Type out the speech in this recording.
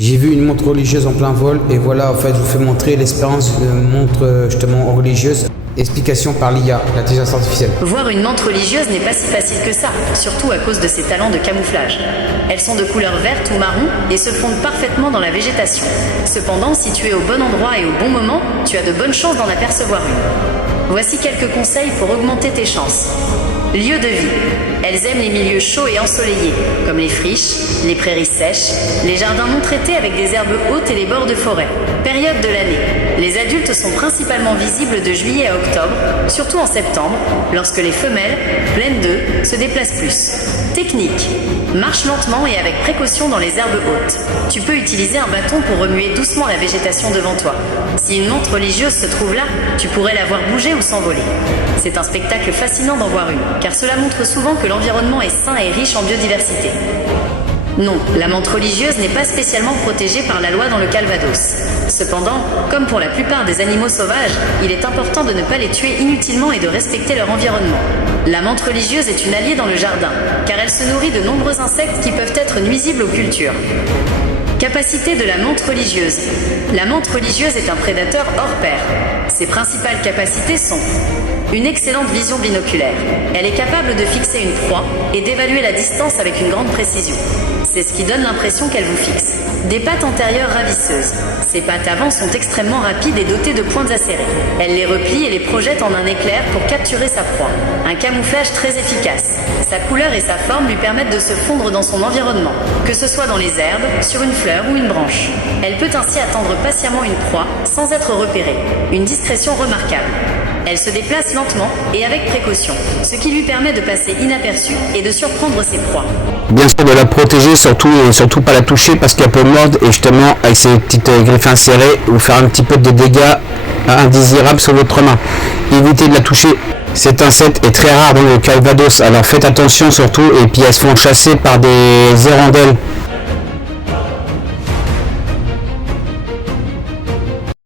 J'ai vu une montre religieuse en plein vol et voilà, en fait, je vous fais montrer l'expérience de montre justement religieuse. Explication par l'IA, l'intelligence artificielle. Voir une montre religieuse n'est pas si facile que ça, surtout à cause de ses talents de camouflage. Elles sont de couleur verte ou marron et se fondent parfaitement dans la végétation. Cependant, si tu es au bon endroit et au bon moment, tu as de bonnes chances d'en apercevoir une. Voici quelques conseils pour augmenter tes chances. Lieu de vie. Elles aiment les milieux chauds et ensoleillés, comme les friches, les prairies sèches, les jardins non traités avec des herbes hautes et les bords de forêt. Période de l'année. Les adultes sont principalement visibles de juillet à octobre, surtout en septembre, lorsque les femelles, pleines d'œufs, se déplacent plus. Technique. Marche lentement et avec précaution dans les herbes hautes. Tu peux utiliser un bâton pour remuer doucement la végétation devant toi. Si une montre religieuse se trouve là, tu pourrais la voir bouger ou s'envoler. C'est un spectacle fascinant d'en voir une, car cela montre souvent que l'environnement est sain et riche en biodiversité. Non, la montre religieuse n'est pas spécialement protégée par la loi dans le Calvados. Cependant, comme pour la plupart des animaux sauvages, il est important de ne pas les tuer inutilement et de respecter leur environnement. La menthe religieuse est une alliée dans le jardin, car elle se nourrit de nombreux insectes qui peuvent être nuisibles aux cultures. Capacité de la menthe religieuse. La menthe religieuse est un prédateur hors pair. Ses principales capacités sont une excellente vision binoculaire. Elle est capable de fixer une proie et d'évaluer la distance avec une grande précision. C'est ce qui donne l'impression qu'elle vous fixe. Des pattes antérieures ravisseuses. Ses pattes avant sont extrêmement rapides et dotées de pointes acérées. Elle les replie et les projette en un éclair pour capturer sa proie. Un camouflage très efficace. Sa couleur et sa forme lui permettent de se fondre dans son environnement, que ce soit dans les herbes, sur une fleur ou une branche. Elle peut ainsi attendre patiemment une proie sans être repérée. Une discrétion remarquable. Elle se déplace lentement et avec précaution, ce qui lui permet de passer inaperçue et de surprendre ses proies. Bien sûr, de la protéger, surtout pas la toucher parce qu'elle peut mordre et justement avec ses petites griffes insérées vous faire un petit peu de dégâts indésirables sur votre main. Évitez de la toucher. Cet insecte est très rare dans le Calvados, alors faites attention surtout, et puis elles se font chasser par des hirondelles